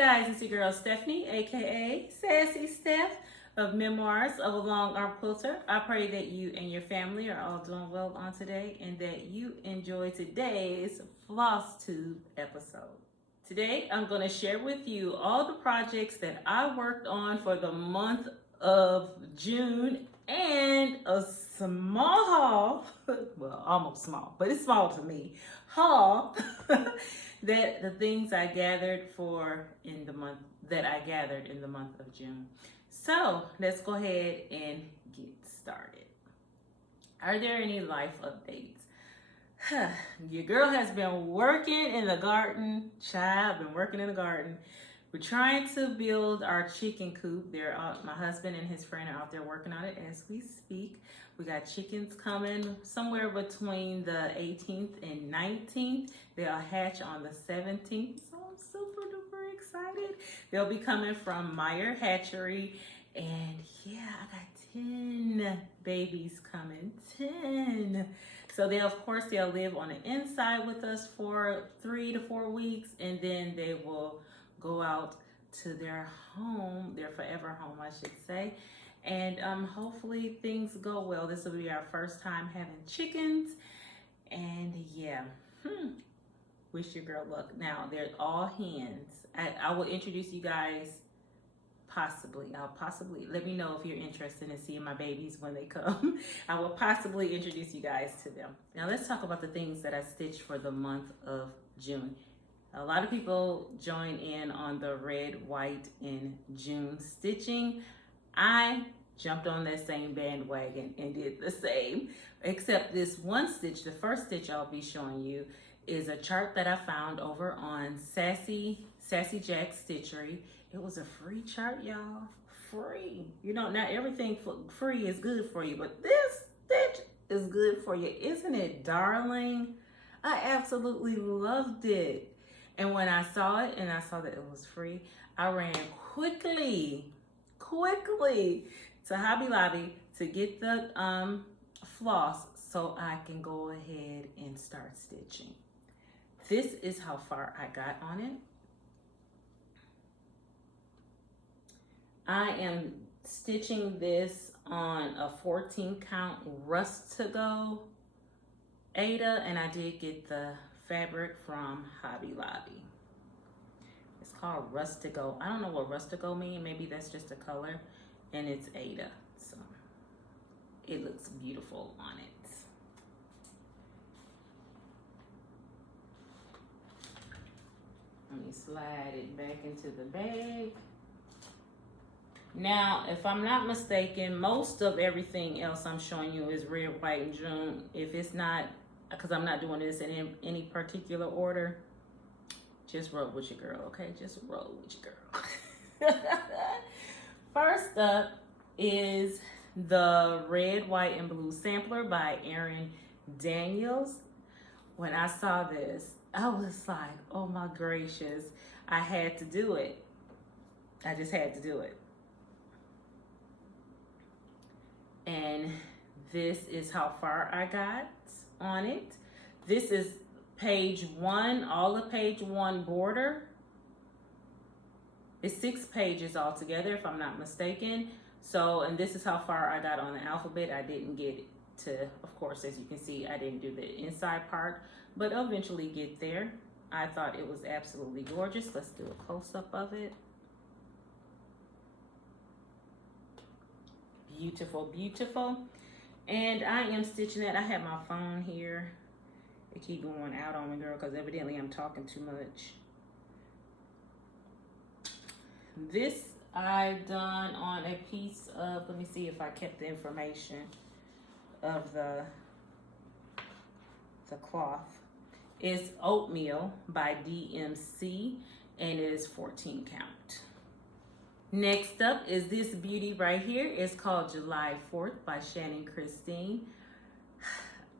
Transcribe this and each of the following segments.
guys, it's your girl Stephanie, aka Sassy Steph of Memoirs of a Long Arm Quilter. I pray that you and your family are all doing well on today and that you enjoy today's Flosstube episode. Today, I'm going to share with you all the projects that I worked on for the month of June and a small haul, well, almost small, but it's small to me, haul that the things I gathered in the month of June. So let's go ahead and get started. Are there any life updates? Your girl has been working in the garden. Child, been working in the garden. We're trying to build our chicken coop. My husband and his friend are out there working on it as we speak. We got chickens coming somewhere between the 18th and 19th. They'll hatch on the 17th, so I'm super duper excited. They'll be coming from Meyer Hatchery, and yeah, I got 10 babies coming, 10. So they'll live on the inside with us for 3 to 4 weeks, and then they will go out to their home, their forever home, I should say. And hopefully things go well. This will be our first time having chickens. And yeah, wish your girl luck. Now, they're all hens. I will introduce you guys possibly. Let me know if you're interested in seeing my babies when they come. I will possibly introduce you guys to them. Now, let's talk about the things that I stitched for the month of June. A lot of people join in on the red, white, and June stitching. I jumped on that same bandwagon and did the same, except this one stitch, the first stitch I'll be showing you, is a chart that I found over on Sassy Jack Stitchery. It was a free chart, y'all. Free. You know, not everything free is good for you, but this stitch is good for you. Isn't it, darling? I absolutely loved it. And when I saw it and I saw that it was free, I ran quickly to Hobby Lobby to get the floss so I can go ahead and start stitching. This is how far I got on it. I am stitching this on a 14 count Rust to Go Aida, and I did get the fabric from Hobby Lobby. It's called Rustico. I don't know what Rustico means. Maybe that's just a color, and it's Aida. So it looks beautiful on it. Let me slide it back into the bag. Now, if I'm not mistaken, most of everything else I'm showing you is red, white, and June. If it's not, because I'm not doing this in any particular order, just roll with your girl, okay? Just roll with your girl. First up is the red, white, and blue sampler by Erin Daniels. When I saw this, I was like, oh my gracious, I had to do it. I just had to do it. And this is how far I got on it. This is page 1, all of page 1 border. It's 6 pages altogether, if I'm not mistaken. So, and this is how far I got on the alphabet. I didn't get to, of course, as you can see, I didn't do the inside part, but I'll eventually get there. I thought it was absolutely gorgeous. Let's do a close-up of it. Beautiful, beautiful. And I am stitching it. I have my phone here. It keep going out on me, girl, because evidently I'm talking too much. This I've done on a piece of, let me see if I kept the information of the cloth. It's Oatmeal by DMC, and it is 14 count. Next up is this beauty right here. It's called July 4th by Shannon Christine.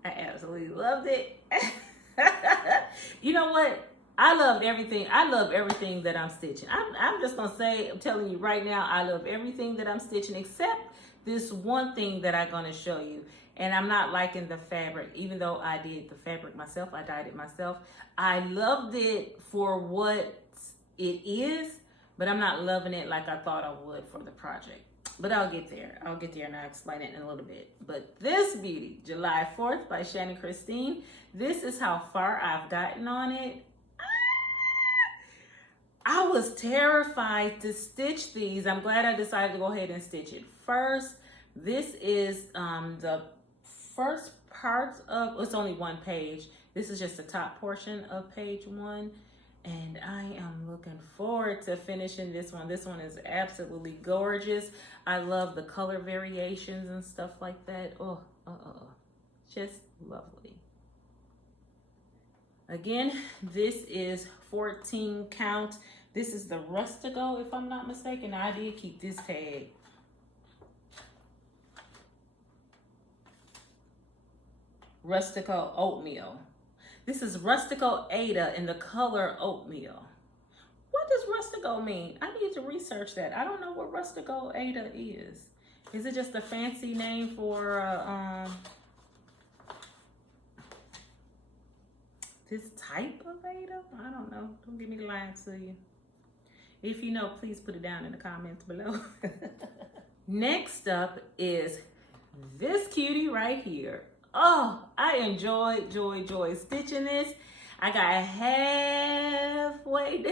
I absolutely loved it. You know what? I love everything. I love everything that I'm stitching. I'm just gonna say, I'm telling you right now, I love everything that I'm stitching except this one thing that I'm gonna show you. And I'm not liking the fabric, even though I did the fabric myself, I dyed it myself. I loved it for what it is, but I'm not loving it like I thought I would for the project. But I'll get there. I'll get there and I'll explain it in a little bit. But this beauty, July 4th by Shannon Christine. This is how far I've gotten on it. I was terrified to stitch these. I'm glad I decided to go ahead and stitch it first. This is the first part of, it's only one page. This is just the top portion of page 1. And I am looking forward to finishing this one. This one is absolutely gorgeous. I love the color variations and stuff like that. Oh, just lovely. Again, this is 14 count. This is the Rustico, if I'm not mistaken. I did keep this tag. Rustico Oatmeal. This is Rustico Ada in the color Oatmeal. What does Rustico mean? I need to research that. I don't know what Rustico Ada is. Is it just a fancy name for this type of Ada? I don't know. Don't give me lying to you. If you know, please put it down in the comments below. Next up is this cutie right here. Oh, I enjoyed stitching this. I got halfway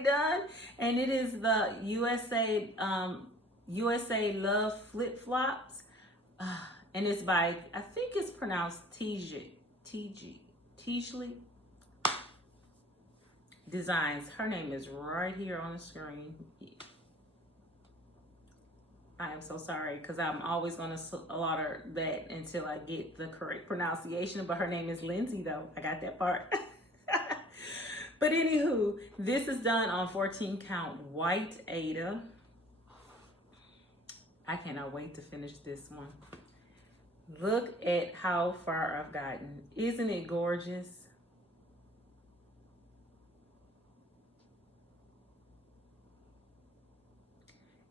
done, and it is the USA Love Flip Flops, and it's by, I think it's pronounced Teajeigh Designs. Her name is right here on the screen. I am so sorry because I'm always going to slaughter that until I get the correct pronunciation, but her name is Lindsay though. I got that part. But anywho, this is done on 14 count white Ada. I cannot wait to finish this one. Look at how far I've gotten. Isn't it gorgeous?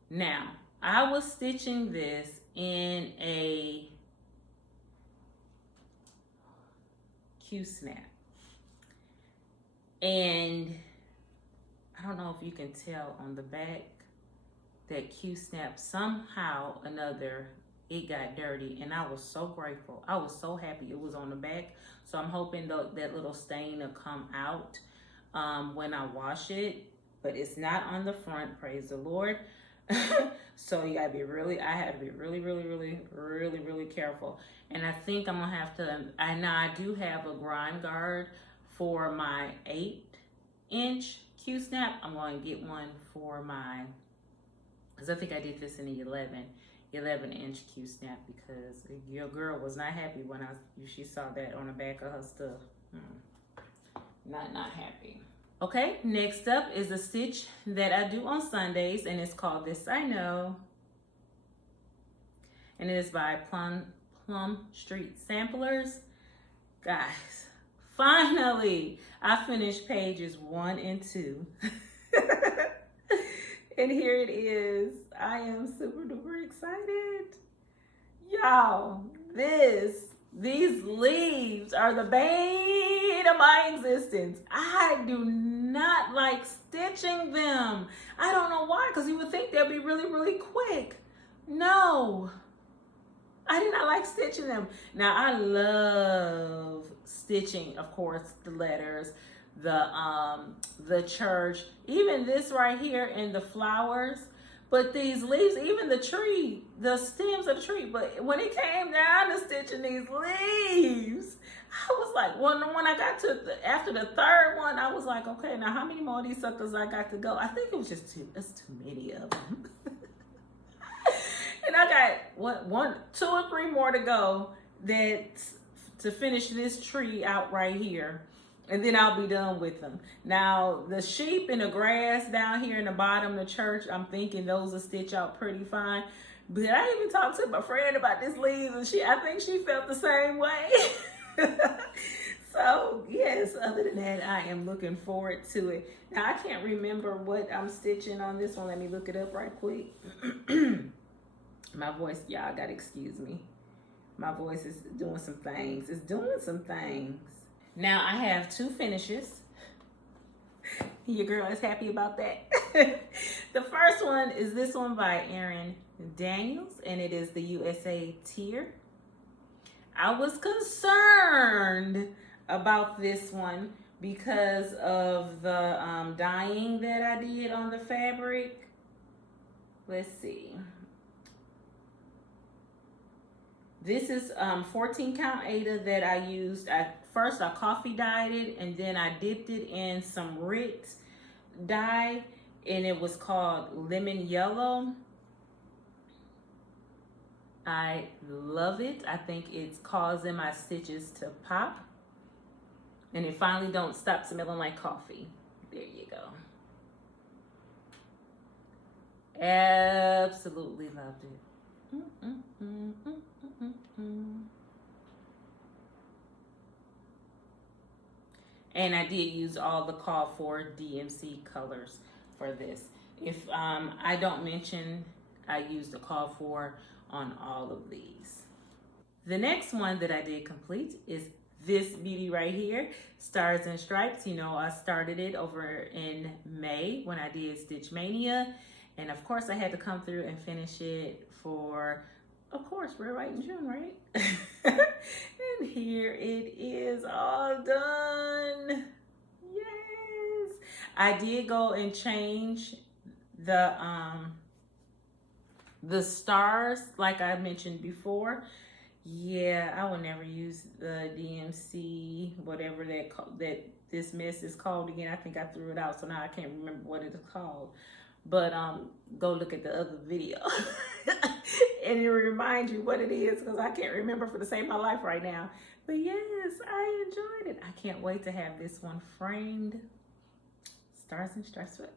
Now, I was stitching this in a Q-snap. And I don't know if you can tell on the back that Q-snap somehow or another, it got dirty, and I was so grateful. I was so happy it was on the back. So I'm hoping that little stain will come out when I wash it, but it's not on the front, praise the Lord. So you gotta be really, I had to be really careful. And I think I'm gonna have to, I do have a grind guard for my 8-inch Q-snap. I'm going to get one for my, because I think I did this in the 11-inch Q-snap, because your girl was not happy when she saw that on the back of her stuff. Not happy. Okay, next up is a stitch that I do on Sundays, and it's called This I Know. And it is by Plum Street Samplers. Guys, finally, I finished pages 1 and 2. And here it is. I am super duper excited. Y'all, these leaves are the bane of my existence. I do not like stitching them. I don't know why, because you would think they'll be really quick. No, I do not like stitching them. Now, I love stitching, of course, the letters, the church, even this right here in the flowers. But these leaves, even the tree, the stems of the tree, but when it came down to stitching these leaves, I was like, when I got to after the third one, I was like, okay, now how many more of these suckers I got to go? I think it was just too many of them. And I got 2 or 3 more to go to finish this tree out right here. And then I'll be done with them. Now, the sheep and the grass down here in the bottom of the church, I'm thinking those will stitch out pretty fine. But I even talked to my friend about this leaves, and I think she felt the same way. So, yes, other than that, I am looking forward to it. Now, I can't remember what I'm stitching on this one. Let me look it up right quick. My voice, y'all gotta excuse me. My voice is doing some things. It's doing some things. Now I have 2 finishes. Your girl is happy about that. The first one is this one by Erin Daniels, and it is the USA tier. I was concerned about this one because of the dyeing that I did on the fabric. Let's see. This is 14 count Aida that I used. First I coffee dyed it, and then I dipped it in some Rit dye, and it was called Lemon Yellow. I love it. I think it's causing my stitches to pop, and it finally don't stop smelling like coffee. There you go. Absolutely loved it. And I did use all the call for DMC colors for this. If I don't mention, I used the call for on all of these. The next one that I did complete is this beauty right here, Stars and Stripes. You know, I started it over in May when I did Stitch Mania. And of course I had to come through and finish it for, of course, Red, White, and June, right? And here it is all done. Yes. I did go and change the stars like I mentioned before. Yeah, I will never use the DMC, whatever that this mess is called again. I think I threw it out, so now I can't remember what it is called. But go look at the other video and it will remind you what it is, because I can't remember for the sake of my life right now. But yes, I enjoyed it. I can't wait to have this one framed. Stars and Stripes forever.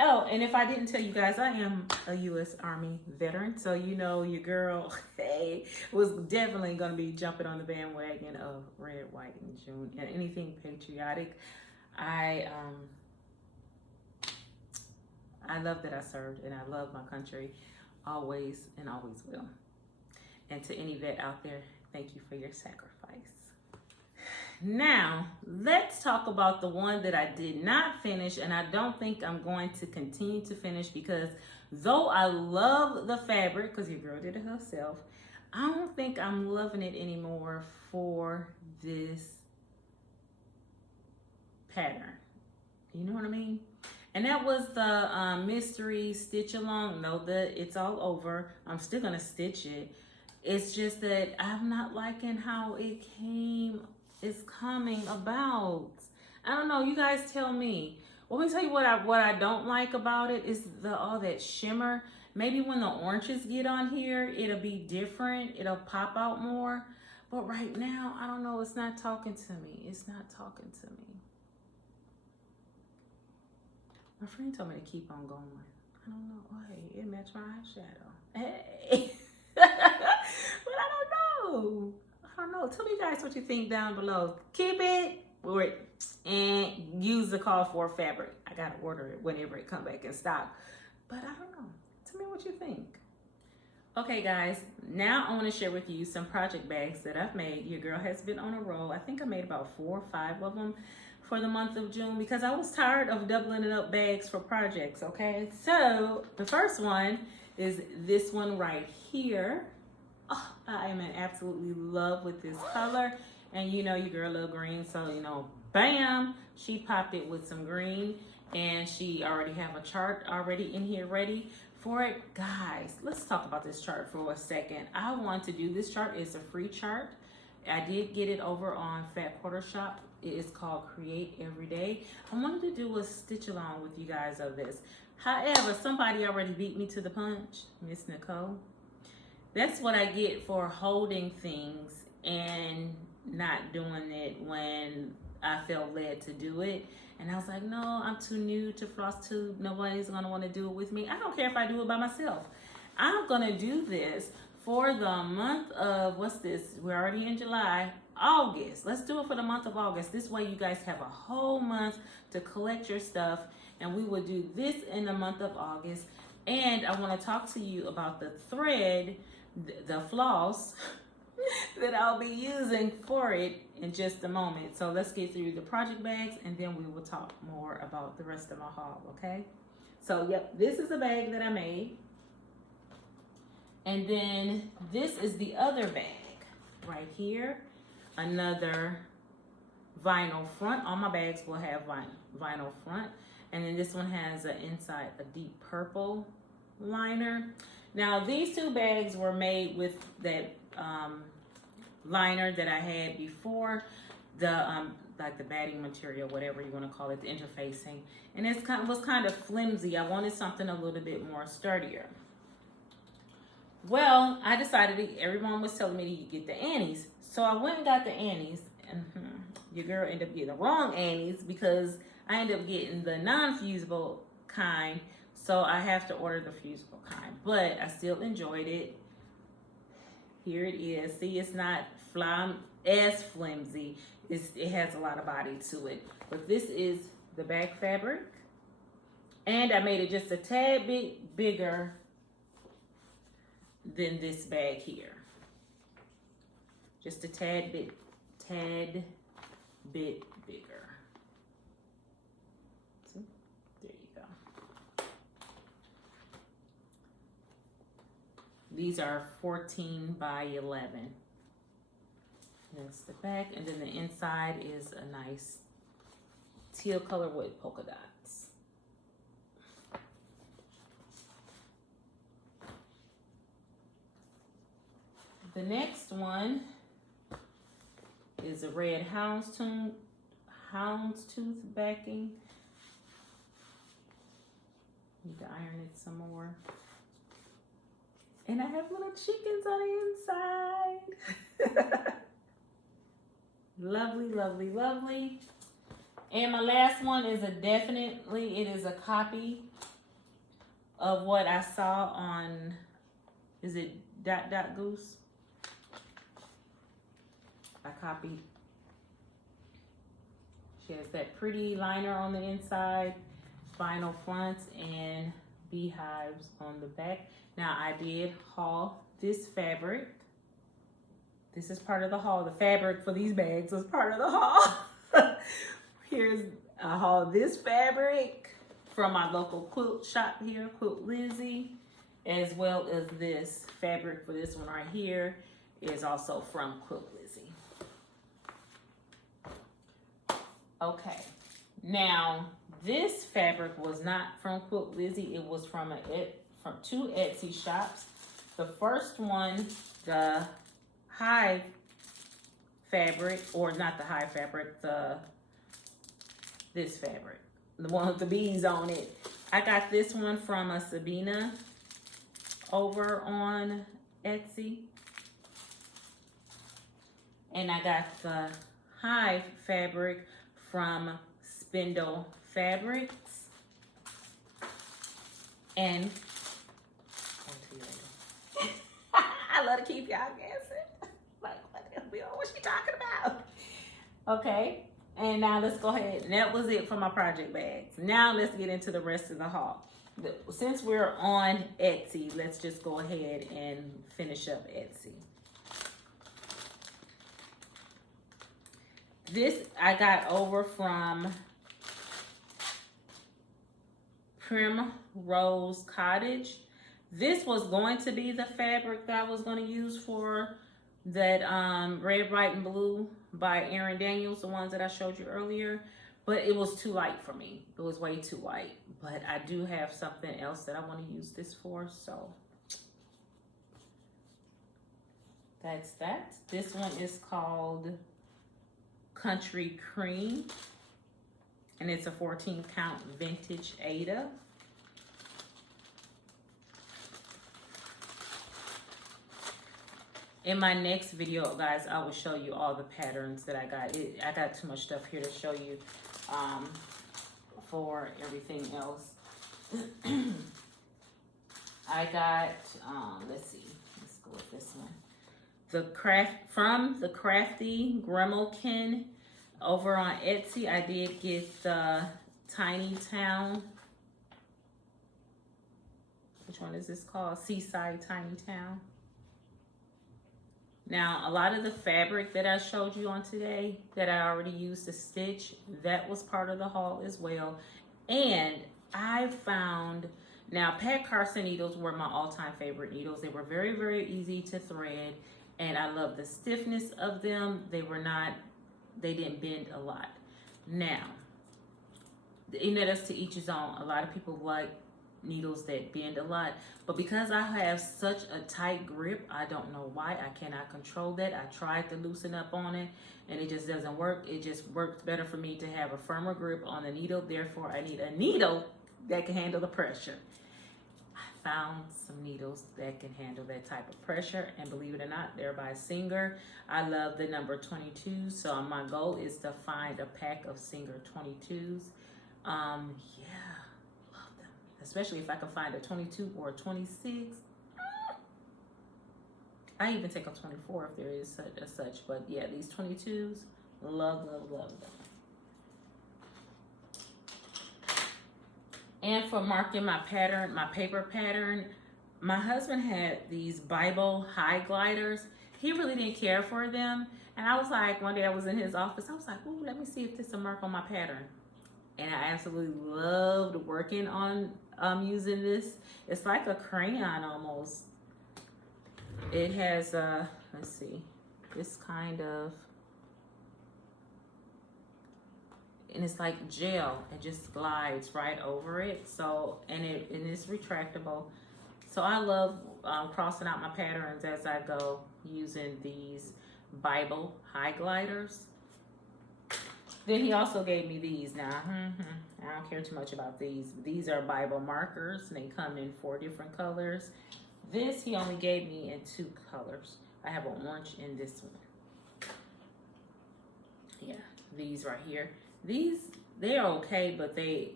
Oh, and if I didn't tell you guys, I am a U.S. Army veteran. So, you know, your girl, hey, was definitely going to be jumping on the bandwagon of Red, White, and June and anything patriotic. I love that I served, and I love my country always and always will. And to any vet out there, thank you for your sacrifice. Now, let's talk about the one that I did not finish, and I don't think I'm going to continue to finish, because though I love the fabric, because your girl did it herself, I don't think I'm loving it anymore for this pattern. You know what I mean? And that was the mystery stitch along. No, it's all over. I'm still gonna stitch it. It's just that I'm not liking how it is coming about. I don't know. You guys tell me. Let me tell you what I don't like about it is all that shimmer. Maybe when the oranges get on here, it'll be different. It'll pop out more. But right now, I don't know. It's not talking to me. It's not talking to me. My friend told me to keep on going. I don't know. Oh, hey, it matched my eyeshadow. Hey. But I don't know. I don't know. Tell me guys what you think down below. Keep it and use the call for fabric. I gotta order it whenever it come back in stock. But I don't know. Tell me what you think. Okay guys, now I want to share with you some project bags that I've made. Your girl has been on a roll. I think I made about 4 or 5 of them for the month of June, because I was tired of doubling it up bags for projects, okay? So the first one is this one right here. Oh, I am in absolutely love with this color. And you know your girl love green, so you know, bam, she popped it with some green, and she already have a chart already in here ready for it. Guys, let's talk about this chart for a second. I want to do this chart. It's a free chart. I did get it over on Fat Quarter Shop. It is called Create Every Day. I wanted to do a stitch along with you guys of this. However, somebody already beat me to the punch, Miss Nicole. That's what I get for holding things and not doing it when I felt led to do it. And I was like, no, I'm too new to Flosstube. Nobody's gonna wanna do it with me. I don't care if I do it by myself. I'm gonna do this for the month of, what's this? We're already in July. August. Let's do it for the month of August. This way you guys have a whole month to collect your stuff, and we will do this in the month of August. And I want to talk to you about the thread, the floss that I'll be using for it in just a moment. So let's get through the project bags and then we will talk more about the rest of my haul, okay? So yep, this is a bag that I made. And then this is the other bag right here. Another vinyl front. All my bags will have vinyl front. And then this one has inside a deep purple liner. Now these two bags were made with that liner that I had before, the like the batting material, whatever you want to call it, the interfacing, and it was kind of flimsy. I wanted something a little bit more sturdier. Well, I decided, everyone was telling me to get the Annie's, so I went and got the Annie's, and your girl ended up getting the wrong Annie's because I ended up getting the non-fusible kind, so I have to order the fusible kind, but I still enjoyed it. Here it is. See, it's not as flimsy. It has a lot of body to it. But this is the back fabric. And I made it just a tad bit bigger than this bag here. Just a tad bit bigger. So, there you go. These are 14 by 11. That's the back, and then the inside is a nice teal color with polka dots. The next one is a red houndstooth backing. Need to iron it some more. And I have little chickens on the inside. Lovely, lovely, lovely. And my last one is it is a copy of what I saw on, is it Goose? I copied. She has that pretty liner on the inside, vinyl fronts, and beehives on the back. Now I did haul this fabric. This is part of the haul. The fabric for these bags was part of the haul. I hauled this fabric from my local quilt shop here, Quilt Lizzie, as well as this fabric for this one right here is also from Quilt Lizzie. Okay, now this fabric was not from Quilt Lizzie. It was from two Etsy shops. The first one, the Hive fabric, or not the Hive fabric, this fabric, the one with the bees on it. I got this one from a Sabina over on Etsy. And I got the Hive fabric from Spindle Fabrics. And I love to keep y'all guessing. Like, what's she talking about? Okay, and now let's go ahead. And that was it for my project bags. Now let's get into the rest of the haul. Since we're on Etsy, let's just go ahead and finish up Etsy. This I got over from Primrose Cottage. This was going to be the fabric that I was going to use for that Red, White, and Blue by Erin Daniels, the ones that I showed you earlier. But it was too light for me. It was way too light. But I do have something else that I want to use this for. So that's that. This one is called Country Cream. And it's a 14 count vintage Ada. In my next video, guys, I will show you all the patterns that I got. I got too much stuff here to show you for everything else. I got, let's see, let's go with this one. From the Crafty Grimalkin over on Etsy, I did get the Tiny Town. Which one is this called? Seaside Tiny Town. Now, a lot of the fabric that I showed you on today that I already used to stitch, that was part of the haul as well. And I found, now Pat Carson needles were my all-time favorite needles. They were very, very easy to thread, and I love the stiffness of them. They didn't bend a lot. Now, that's to each his own. A lot of people like needles that bend a lot, but because I have such a tight grip, I don't know why I cannot control that. I tried to loosen up on it and it just doesn't work. It just works better for me to have a firmer grip on the needle. Therefore, I need a needle that can handle the pressure. I found some needles that can handle that type of pressure, and believe it or not, they're by Singer. I love the number 22, so my goal is to find a pack of Singer 22s. Yeah, love them. Especially if I can find a 22 or a 26. I even take a 24 if there is such. But yeah, these 22s, love, love, love them. And for marking my pattern, my paper pattern, my husband had these Bible high gliders. He really didn't care for them. And I was like, one day I was in his office, I was like, ooh, let me see if this will mark on my pattern. And I absolutely loved working on using this. It's like a crayon almost. It has, let's see, this kind of, and it's like gel. It just glides right over it. So, and it's retractable. So I love crossing out my patterns as I go using these Bible high gliders. Then he also gave me these. Now, I don't care too much about these. These are Bible markers, and they come in 4 different colors. This he only gave me in 2 colors. I have an orange in this one. Yeah, these right here. These, they're okay, but they're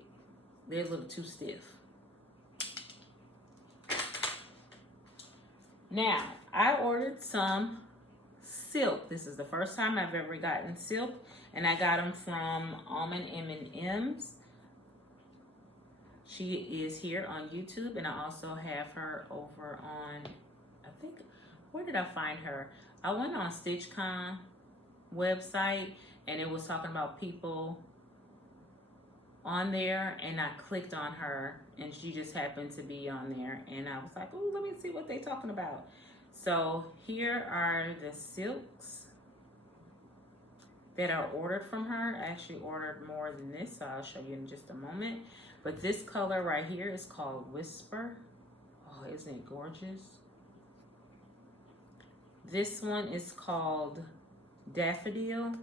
a little too stiff. Now, I ordered some silk. This is the first time I've ever gotten silk, and I got them from Almond M&M's. She is here on YouTube, and I also have her over on, I think, where did I find her? I went on StitchCon website, and it was talking about people on there, and I clicked on her, and she just happened to be on there, and I was like, oh, let me see what they're talking about. So here are the silks that are ordered from her. I actually ordered more than this, so I'll show you in just a moment. But this color right here is called Whisper. Oh, isn't it gorgeous? This one is called Daffodil.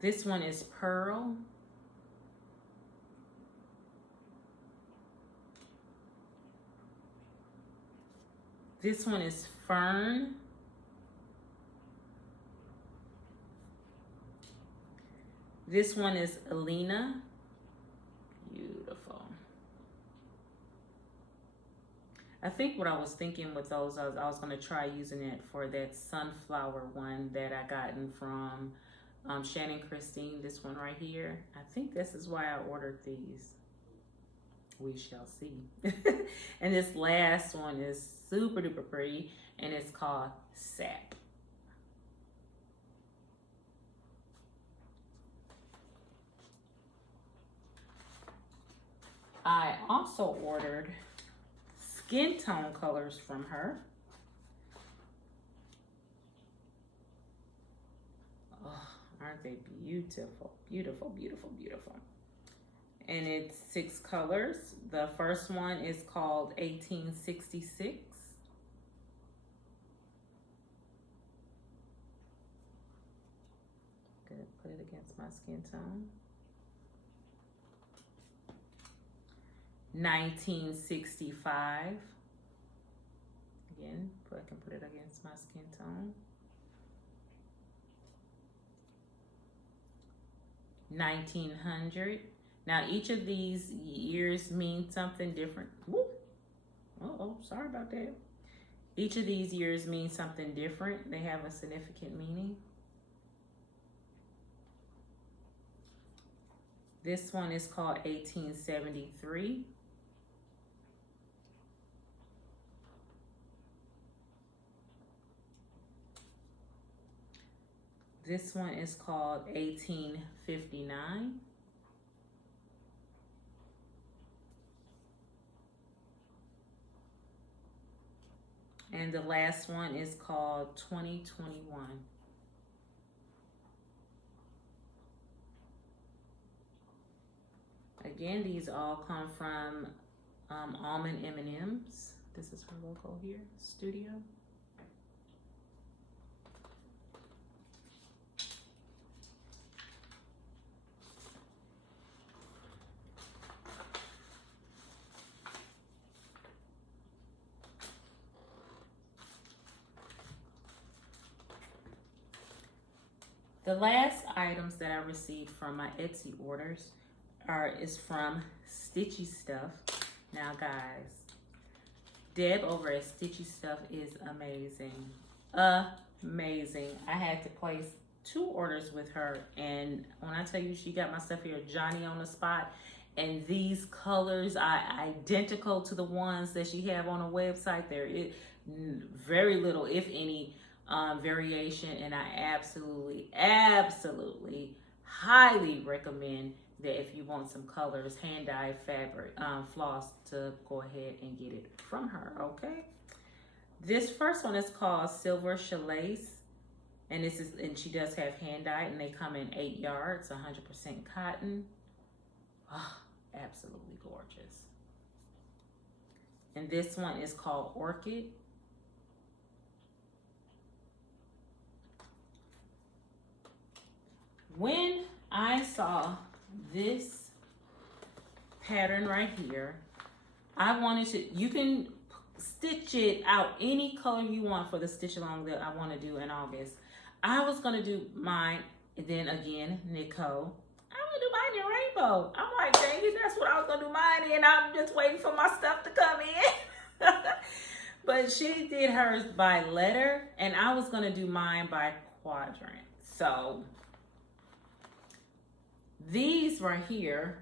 This one is Pearl. This one is Fern. This one is Alina. Beautiful. I think what I was thinking with those, I was going to try using it for that sunflower one that I gotten from Shannon Christine, this one right here. I think this is why I ordered these. We shall see. And this last one is super duper pretty, and it's called Sap. I also ordered skin tone colors from her. Oh, aren't they beautiful? Beautiful, beautiful, beautiful. And it's 6 colors. The first one is called 1866. Gonna put it against my skin tone. 1965. Again, I can put it against my skin tone. 1900. Now, each of these years mean something different. Woo. Uh-oh, sorry about that. Each of these years means something different. They have a significant meaning. This one is called 1873. This one is called 1859. And the last one is called 2021. Again, these all come from Almond M&M's. This is her logo here, Studio. The last items that I received from my Etsy orders is from Stitchy Stuff. Now guys, Deb over at Stitchy Stuff is amazing. Amazing. I had to place 2 orders with her, and when I tell you she got my stuff here Johnny on the spot, and these colors are identical to the ones that she have on the website. There is very little, if any, variation, and I absolutely highly recommend that if you want some colors, hand dyed fabric, floss, to go ahead and get it from her. Okay, this first one is called Silver Chalace, and she does have hand dyed, and they come in 8 yards, 100% cotton. Oh, absolutely gorgeous. And this one is called Orchid. When I saw this pattern right here, I wanted to, you can stitch it out any color you want for the stitch along that I want to do in August. I was going to do mine, and then again, Nicole, I'm going to do mine in rainbow. I'm like, dang it, that's what I was going to do mine in. I'm just waiting for my stuff to come in. But she did hers by letter, and I was going to do mine by quadrant. So these right here,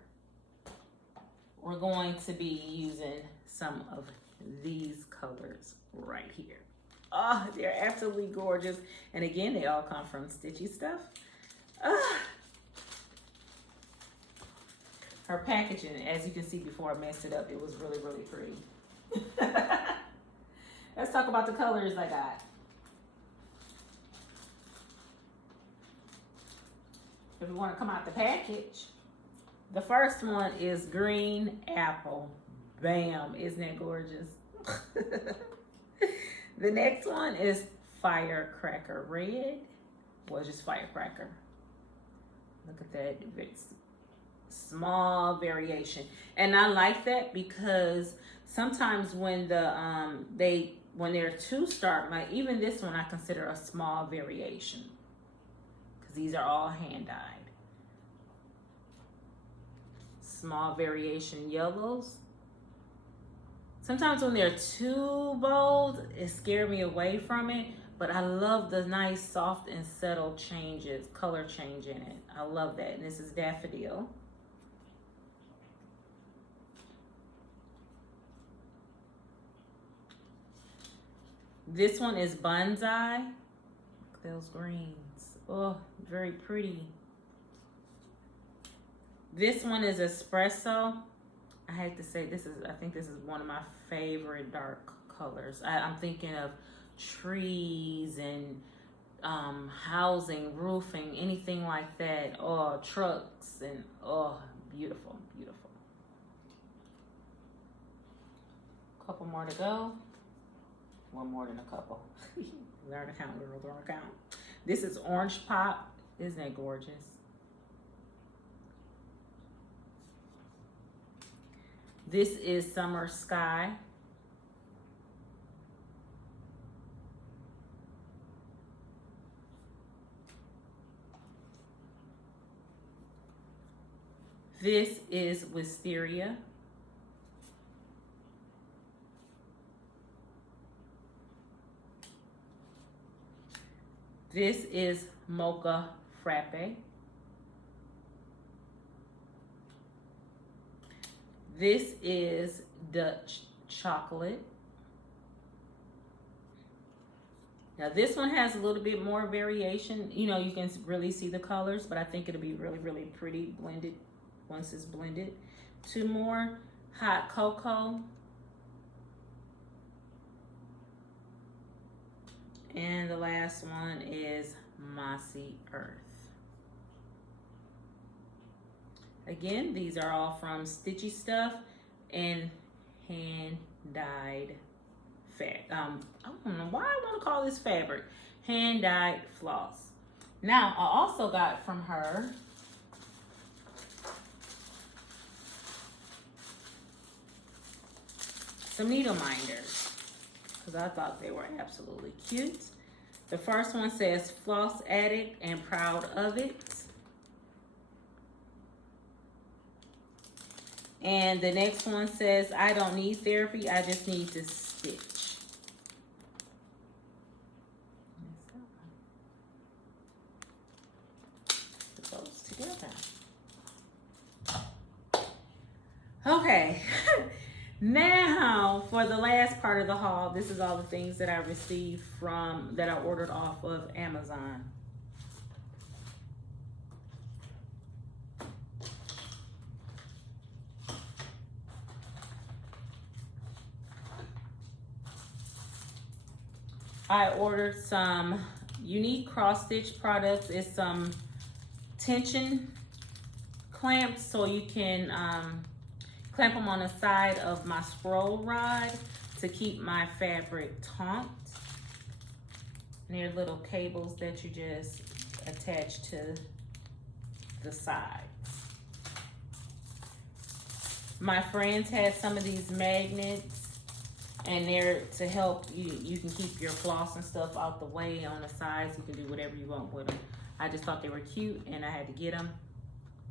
we're going to be using some of these colors right here. Oh, they're absolutely gorgeous. And again, they all come from Stitchy Stuff. Her packaging, as you can see before I messed it up, it was really, really pretty. Let's talk about the colors I got. If you want to come out the package, the first one is Green Apple. Bam, isn't that gorgeous? The next one is Firecracker Red. Well, just Firecracker. Look at that. It's small variation. And I like that because sometimes when when they're too stark, like even this one I consider a small variation. These are all hand dyed. Small variation yellows. Sometimes when they're too bold, it scares me away from it, but I love the nice soft and subtle changes, color change in it. I love that. And this is Daffodil. This one is Bonsai. Look at those greens. Oh, very pretty. This one is Espresso. I hate to say I think this is one of my favorite dark colors. I'm thinking of trees and housing, roofing, anything like that. Oh, trucks, and oh, beautiful, beautiful. Couple more to go. One more than a couple. Learn to count, girl, learn to count. This is Orange Pop. Isn't that gorgeous? This is Summer Sky. This is Wisteria. This is Mocha Frappe. This is Dutch chocolate. Now this one has a little bit more variation. You know, you can really see the colors, but I think it'll be really, really pretty blended once it's blended. Two more, hot cocoa. And the last one is mossy earth. Again, these are all from Stitchy Stuff and hand dyed I don't know why I want to call this fabric hand dyed floss. Now I also got from her some needle minders because I thought they were absolutely cute. The first one says Floss Addict and Proud of It. And the next one says, I don't need therapy, I just need to stitch. Put those together. Okay, now for the last part of the haul, this is all the things that I received that I ordered off of Amazon. I ordered some unique cross stitch products. It's some tension clamps so you can clamp them on the side of my scroll rod to keep my fabric taut. And they're little cables that you just attach to the sides. My friends had some of these magnets, and they're to help you. You can keep your floss and stuff out the way on the sides. You can do whatever you want with them. I just thought they were cute and I had to get them.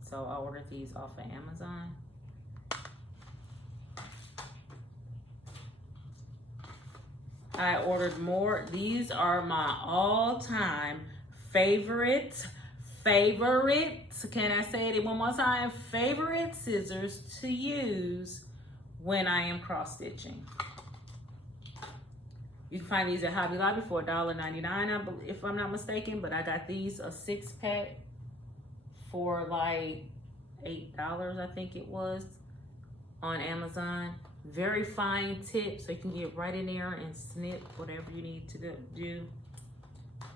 So I ordered these off of Amazon. I ordered more. These are my all-time favorite, can I say it one more time? Favorite scissors to use when I am cross stitching. You can find these at Hobby Lobby for $1.99, if I'm not mistaken, but I got these a 6-pack for like $8, I think it was, on Amazon. Very fine tip, so you can get right in there and snip whatever you need to do.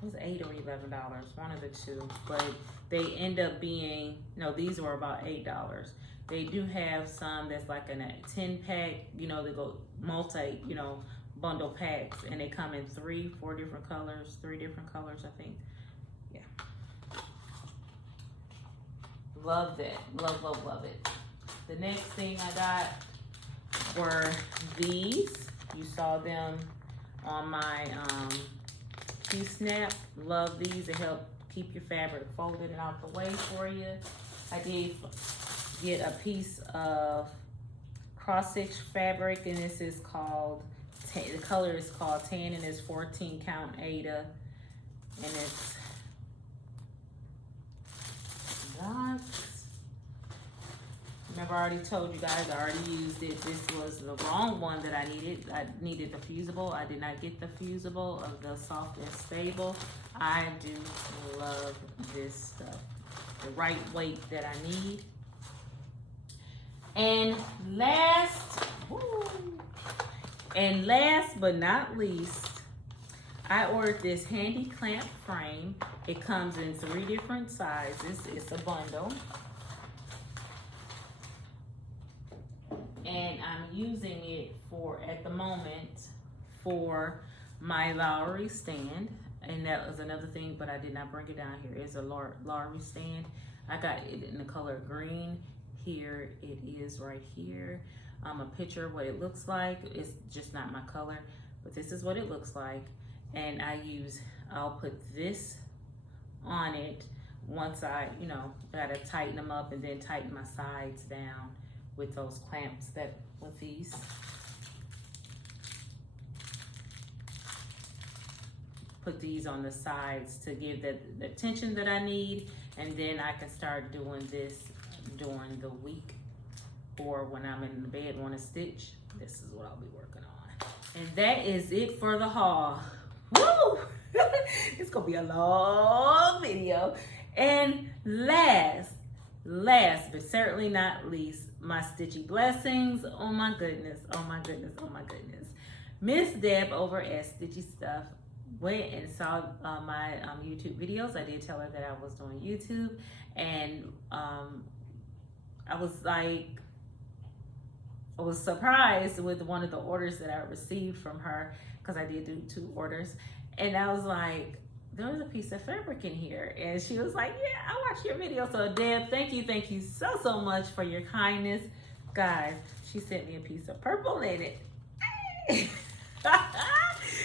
It was $8 or $11, one of the two, but they end up being, no, these were about $8. They do have some that's like in a 10-pack, you know, they go multi, you know, bundle packs, and they come in 3 different colors, I think. Yeah. Love that. Love it. The next thing I got were these. You saw them on my Q-snap. Love these. They help keep your fabric folded and out the way for you. I did get a piece of cross stitch fabric, and this is called, the color is called Tan, and it's 14 count Ada, and it's not. Remember, I already told you guys, I already used it. This was the wrong one that I needed. I needed the fusible. I did not get the fusible of the soft and stable. I do love this stuff. The right weight that I need. And last but not least, I ordered this handy clamp frame. It comes in 3 different sizes. It's a bundle. And I'm using it at the moment, for my Lowry stand. And that was another thing, but I did not bring it down here. It's a Lowry stand. I got it in the color green. Here it is right here. A picture of what it looks like. It's just not my color, but this is what it looks like. And I'll put this on it once I, gotta tighten them up, and then tighten my sides down with those clamps with these. Put these on the sides to give the tension that I need, and then I can start doing this during the week or when I'm in the bed want to stitch, this is what I'll be working on. And that is it for the haul. Woo! It's gonna be a long video. And last but certainly not least, my stitchy blessings. Oh my goodness, oh my goodness, oh my goodness. Miss Deb over at Stitchy Stuff went and saw my YouTube videos. I did tell her that I was doing YouTube, and I was surprised with one of the orders that I received from her, because I did do 2 orders, and I was like, there was a piece of fabric in here, and she was like, yeah, I watched your video. So Deb, thank you so much for your kindness. Guys, she sent me a piece of purple in it.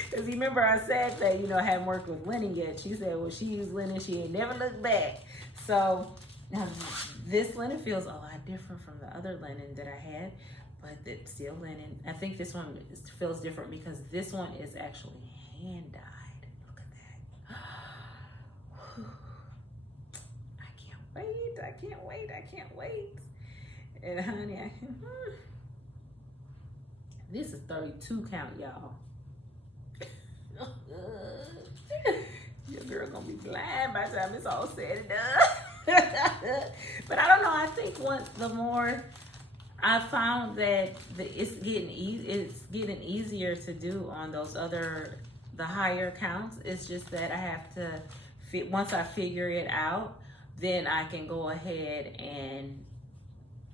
Because you remember I said that, you know, I hadn't worked with linen yet. She said, well, she used linen, she ain't never looked back. So now this linen feels a lot different from the other linen that I had, but it's still linen. I think this one feels different because this one is actually hand dyed. Look at that. I can't wait. And honey, this is 32 count, y'all. Your girl gonna be blind by the time it's all said and done. But I don't know, I think the more I found that it's getting easier to do on those the higher counts. It's just that I have to once I figure it out, then I can go ahead and,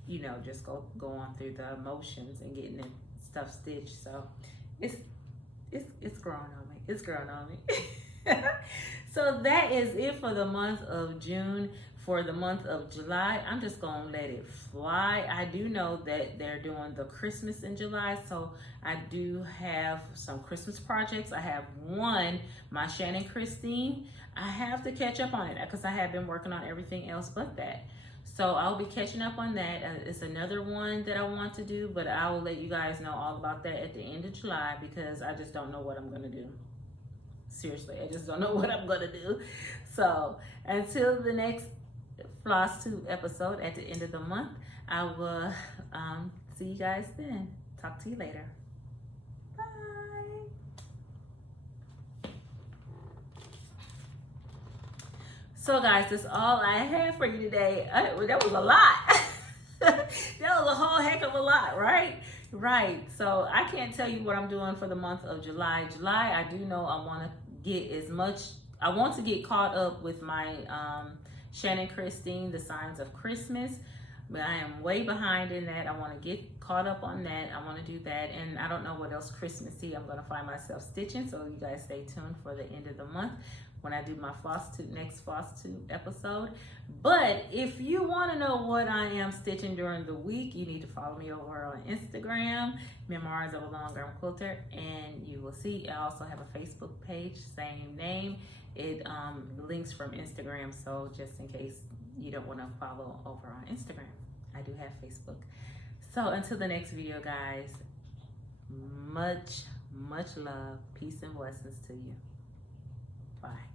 you know, just go on through the motions and getting the stuff stitched. So it's growing on me. It's growing on me. So that is it for the month of June. For the month of July, I'm just gonna let it fly. I do know that they're doing the Christmas in July, so I do have some Christmas projects. I have one, my Shannon Christine. I have to catch up on it because I have been working on everything else but that. So I'll be catching up on that. It's another one that I want to do, but I will let you guys know all about that at the end of July, because I just don't know what I'm gonna do. Seriously, I just don't know what I'm gonna do. So until the next Flosstube episode at the end of the month, I will see you guys then. Talk to you later. Bye. So guys, that's all I have for you today. That was a lot. That was a whole heck of a lot, right? Right. So I can't tell you what I'm doing for the month of July. I do know I want to get caught up with my Shannon Christine, The Signs of Christmas. But I am way behind in that. I want to get caught up on that. I want to do that. And I don't know what else Christmassy I'm going to find myself stitching. So you guys stay tuned for the end of the month when I do my next Flosstube episode. But if you want to know what I am stitching during the week, you need to follow me over on Instagram, Memoirs of a Long Arm Quilter, and you will see I also have a Facebook page, same name. It links from Instagram, so just in case you don't want to follow over on Instagram, I do have Facebook. So until the next video, guys, much love, peace and blessings to you. Bye.